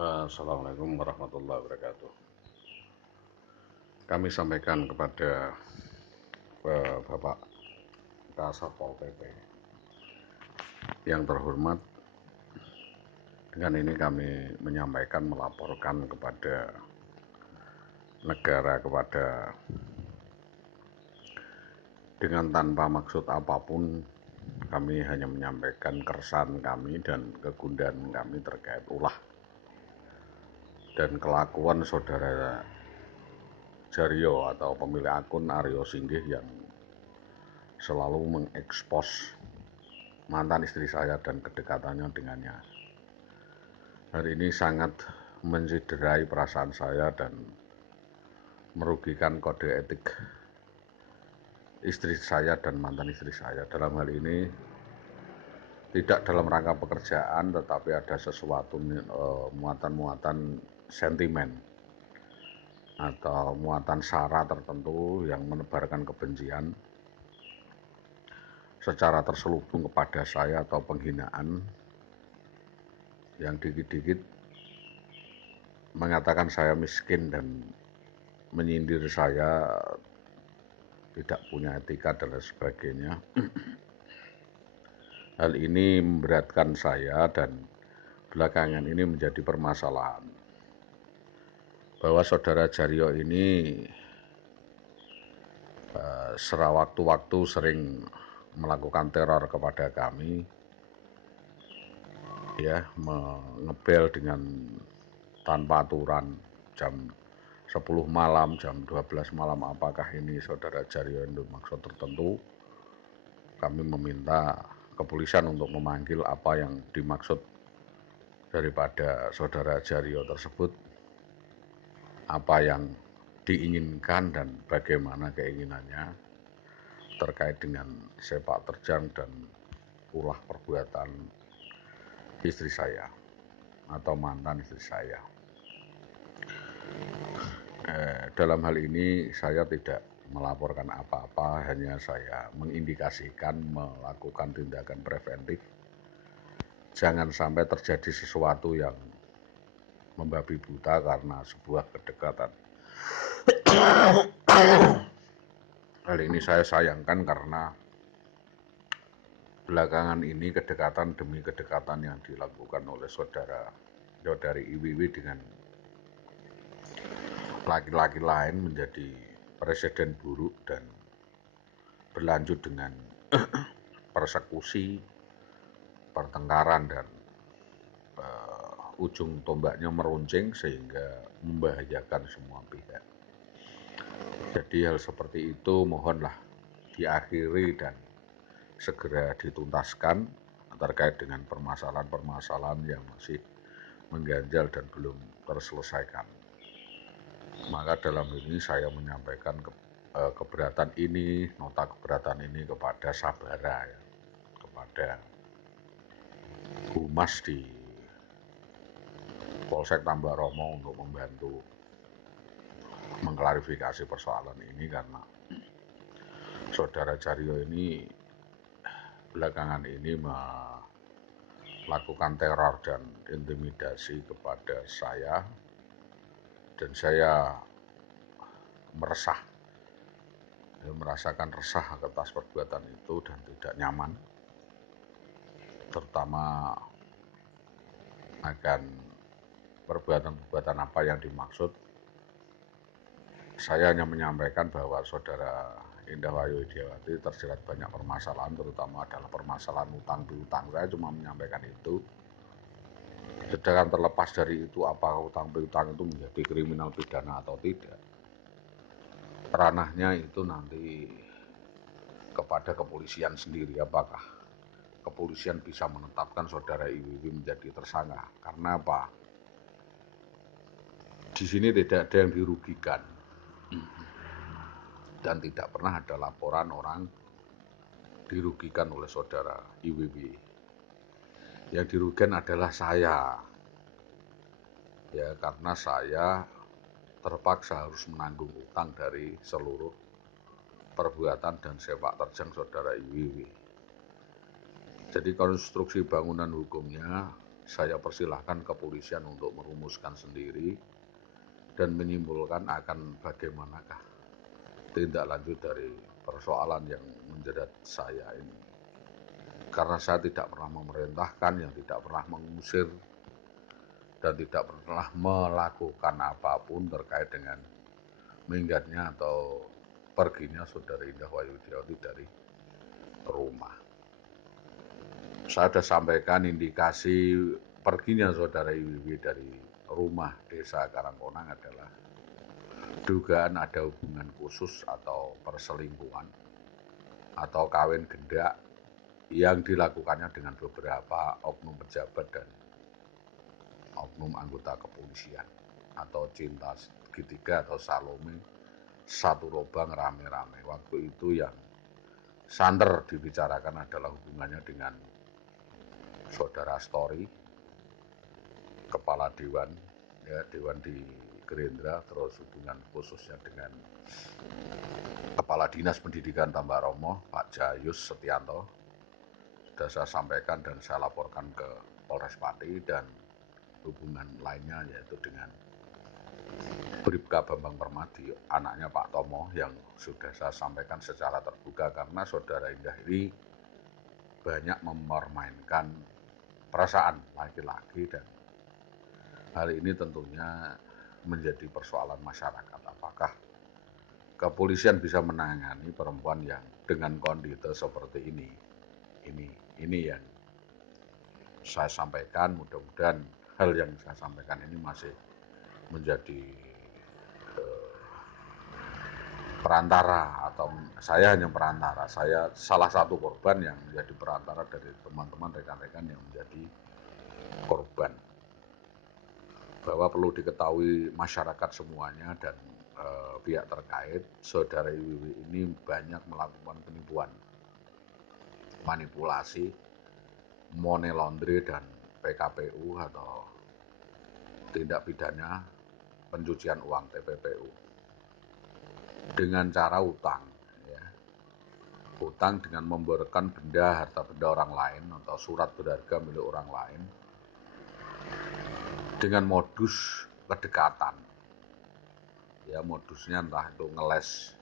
Assalamualaikum warahmatullahi wabarakatuh. Kami sampaikan kepada Bapak Kasatpol PP yang terhormat, dengan ini kami menyampaikan, melaporkan kepada negara, dengan tanpa maksud apapun. Kami hanya menyampaikan keresahan kami dan kegundahan kami terkait ulah dan kelakuan saudara Jaryo atau pemilik akun Aryo Singgih yang selalu mengekspos mantan istri saya dan kedekatannya dengannya. Hari ini sangat menciderai perasaan saya dan merugikan kode etik istri saya dan mantan istri saya. Dalam hal ini tidak dalam rangka pekerjaan, tetapi ada sesuatu muatan-muatan sentimen atau muatan sara tertentu yang menebarkan kebencian secara terselubung kepada saya, atau penghinaan yang dikit-dikit mengatakan saya miskin dan menyindir saya tidak punya etika dan lain sebagainya. Hal ini memberatkan saya dan belakangan ini menjadi permasalahan bahwa saudara Jaryo ini waktu-waktu sering melakukan teror kepada kami, ya, mengebel dengan tanpa aturan jam 10 malam, jam 12 malam. Apakah ini saudara Jaryo itu maksud tertentu? Kami meminta kepolisian untuk memanggil apa yang dimaksud daripada saudara Jaryo tersebut, apa yang diinginkan dan bagaimana keinginannya terkait dengan sepak terjang dan ulah perbuatan istri saya atau mantan istri saya. Dalam hal ini saya tidak melaporkan apa-apa, hanya saya mengindikasikan melakukan tindakan preventif. Jangan sampai terjadi sesuatu yang membabi buta karena sebuah kedekatan. Hal ini saya sayangkan karena belakangan ini kedekatan demi kedekatan yang dilakukan oleh saudari IWW dengan laki-laki lain menjadi presiden buruk dan berlanjut dengan persekusi, pertengkaran, dan ujung tombaknya meruncing sehingga membahayakan semua pihak. Jadi hal seperti itu mohonlah diakhiri dan segera dituntaskan terkait dengan permasalahan-permasalahan yang masih mengganjal dan belum terselesaikan. Maka dalam ini saya menyampaikan keberatan ini, nota keberatan ini kepada Sabara, ya, kepada Humas di Polsek Tambak Romo untuk membantu mengklarifikasi persoalan ini, karena saudara Jaryo ini belakangan ini melakukan teror dan intimidasi kepada saya, dan saya merasakan resah atas perbuatan itu dan tidak nyaman, terutama akan perbuatan-perbuatan apa yang dimaksud. Saya hanya menyampaikan bahwa saudara Indah Wayu Widiawati terjerat banyak permasalahan, terutama adalah permasalahan utang piutang. Saya cuma menyampaikan itu. Sedangkan terlepas dari itu, apakah utang piutang itu menjadi kriminal pidana atau tidak, ranahnya itu nanti kepada kepolisian sendiri. Apakah kepolisian bisa menetapkan saudara IWW menjadi tersangka? Karena apa? Di sini tidak ada yang dirugikan dan tidak pernah ada laporan orang dirugikan oleh saudara IWW. Yang dirugikan adalah saya, ya, karena saya terpaksa harus menanggung utang dari seluruh perbuatan dan sepak terjang saudara IWW. Jadi konstruksi bangunan hukumnya saya persilahkan kepolisian untuk merumuskan sendiri dan menyimpulkan akan bagaimanakah tindak lanjut dari persoalan yang menjerat saya ini. Karena saya tidak pernah memerintahkan, yang tidak pernah mengusir, dan tidak pernah melakukan apapun terkait dengan minggatnya atau perginya Saudara Indah Wahyudiawati dari rumah. Saya sudah sampaikan indikasi perginya Saudara Iwiwi dari rumah desa Karangkonang adalah dugaan ada hubungan khusus atau perselingkuhan atau kawin gendak yang dilakukannya dengan beberapa oknum pejabat dan oknum anggota kepolisian atau cinta segitiga atau Salome satu lubang rame-rame. Waktu itu yang santer dibicarakan adalah hubungannya dengan Saudara Story, Kepala Dewan, ya, Dewan di Gerindra, terus hubungan khususnya dengan Kepala Dinas Pendidikan Tambaromo, Pak Jayus Setianto. Sudah saya sampaikan dan saya laporkan ke Polres Pati, dan hubungan lainnya yaitu dengan Bribka Bambang Permadi, anaknya Pak Tomo, yang sudah saya sampaikan secara terbuka karena Saudara Indah ini banyak mempermainkan perasaan laki-laki, dan hal ini tentunya menjadi persoalan masyarakat. Apakah kepolisian bisa menangani perempuan yang dengan kondisi seperti ini? Ini yang saya sampaikan. Mudah-mudahan hal yang saya sampaikan ini masih menjadi perantara, atau saya hanya perantara. Saya salah satu korban yang menjadi perantara dari teman-teman rekan-rekan yang menjadi korban. Bahwa perlu diketahui masyarakat semuanya dan pihak terkait, Saudara Iwiwi ini banyak melakukan penipuan, manipulasi, money laundry, dan PKPU atau tindak pidana pencucian uang TPPU dengan cara utang, ya. Utang dengan memborokkan benda, harta benda orang lain atau surat berharga milik orang lain dengan modus kedekatan. Ya, modusnya entah itu ngeles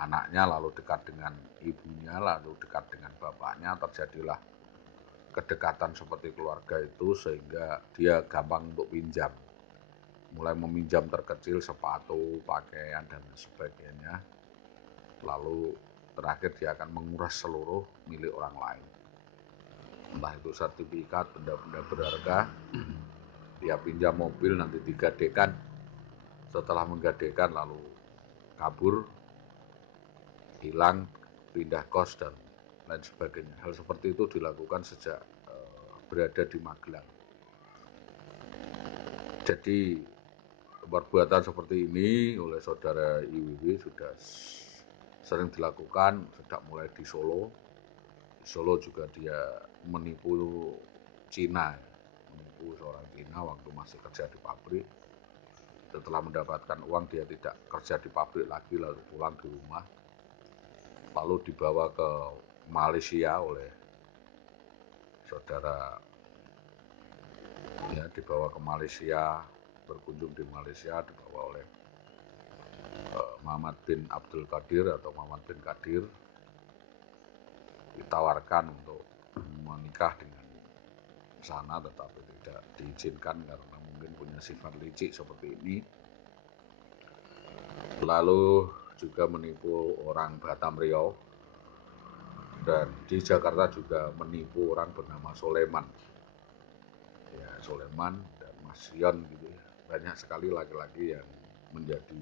anaknya, lalu dekat dengan ibunya, lalu dekat dengan bapaknya, terjadilah kedekatan seperti keluarga itu sehingga dia gampang untuk pinjam. Mulai meminjam terkecil sepatu, pakaian, dan sebagainya. Lalu terakhir dia akan menguras seluruh milik orang lain. Entah itu sertifikat, benda-benda berharga. Dia pinjam mobil, nanti digadekan. Setelah menggadekan lalu kabur, hilang, pindah kos, dan lain sebagainya. Hal seperti itu dilakukan sejak berada di Magelang. Jadi perbuatan seperti ini oleh Saudara Iwiwi sudah sering dilakukan sejak mulai di Solo. Di Solo juga dia menipu Cina, menipu seorang Cina waktu masih kerja di pabrik. Setelah mendapatkan uang, dia tidak kerja di pabrik lagi, lalu pulang di rumah, lalu dibawa ke Malaysia oleh saudara, ya, dibawa ke Malaysia, berkunjung di Malaysia, dibawa oleh Muhammad bin Abdul Qadir atau Muhammad bin Qadir, ditawarkan untuk menikah dengan sana, tetapi tidak diizinkan karena mungkin punya sifat licik seperti ini. Lalu juga menipu orang Batam Riau, dan di Jakarta juga menipu orang bernama Soleman, ya, Soleman dan Mas Yon gitu ya. Banyak sekali laki-laki yang menjadi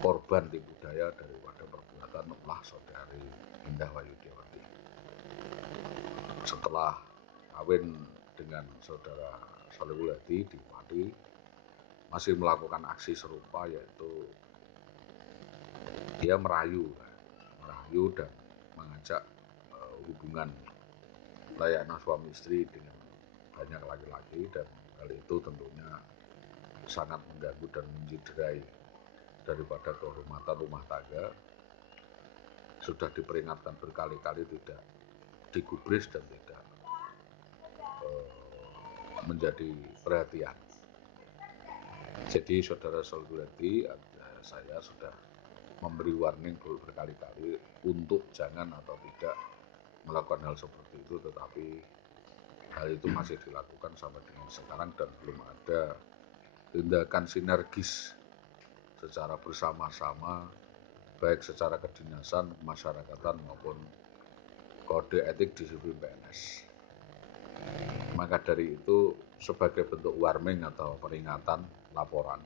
korban tipu daya daripada perbuatan ulah Saudari Indah Wahyudiawati. Setelah kawin dengan Saudara Solihul Hadi di Pati, masih melakukan aksi serupa, yaitu dia merayu dan mengajak hubungan layaknya suami istri dengan banyak laki-laki, dan hal itu tentunya sangat mengganggu dan menciderai daripada kehormatan rumah tangga. Sudah diperingatkan berkali-kali tidak digubris dan tidak menjadi perhatian. Jadi saudara selibrati, saya sudah memberi warning berkali-kali untuk jangan atau tidak melakukan hal seperti itu, tetapi hal itu masih dilakukan sampai dengan sekarang dan belum ada tindakan sinergis secara bersama-sama, baik secara kedinasan, kemasyarakatan maupun kode etik disiplin PNS. Maka dari itu, sebagai bentuk warning atau peringatan, laporan,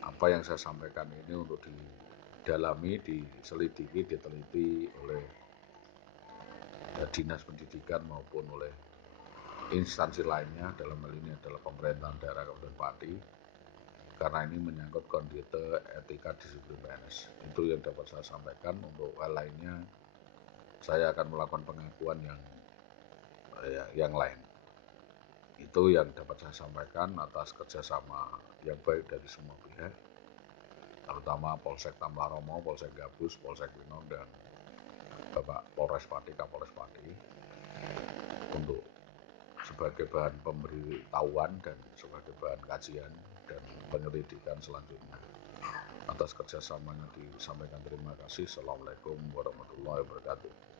apa yang saya sampaikan ini untuk didalami, diselidiki, diteliti oleh dinas pendidikan maupun oleh instansi lainnya, dalam hal ini adalah pemerintahan daerah Kabupaten Pati, karena ini menyangkut kondite etika disiplin PNS. Itu yang dapat saya sampaikan. Untuk hal lainnya, saya akan melakukan pengakuan yang lain. Itu yang dapat saya sampaikan atas kerjasama yang baik dari semua pihak, terutama Polsek Tamlaromo, Polsek Gabus, Polsek Winon, dan Bapak Polres Pati, Kapolres Pati, untuk sebagai bahan pemberitahuan dan sebagai bahan kajian dan penyelidikan selanjutnya. Atas kerjasamanya disampaikan terima kasih. Assalamualaikum warahmatullahi wabarakatuh.